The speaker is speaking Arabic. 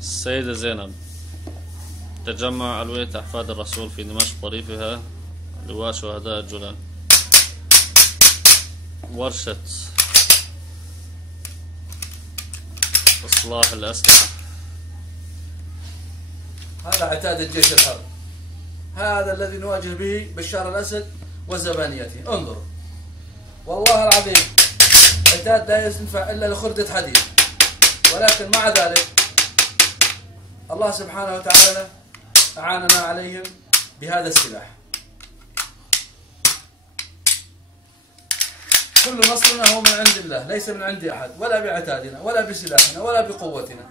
السيدة زينب. تجمع ألوية أحفاد الرسول في دمشق وريفها لواء شهداء الجولان. ورشة إصلاح الأسلحة. هذا عتاد الجيش الحر، هذا الذي نواجه به بشار الأسد وزبانيته. انظروا والله العظيم عتاد لا ينفع إلا لخردة حديد، ولكن مع ذلك الله سبحانه وتعالى أعاننا عليهم بهذا السلاح. كل نصرنا هو من عند الله، ليس من عند أحد، ولا بعتادنا ولا بسلاحنا ولا بقوتنا.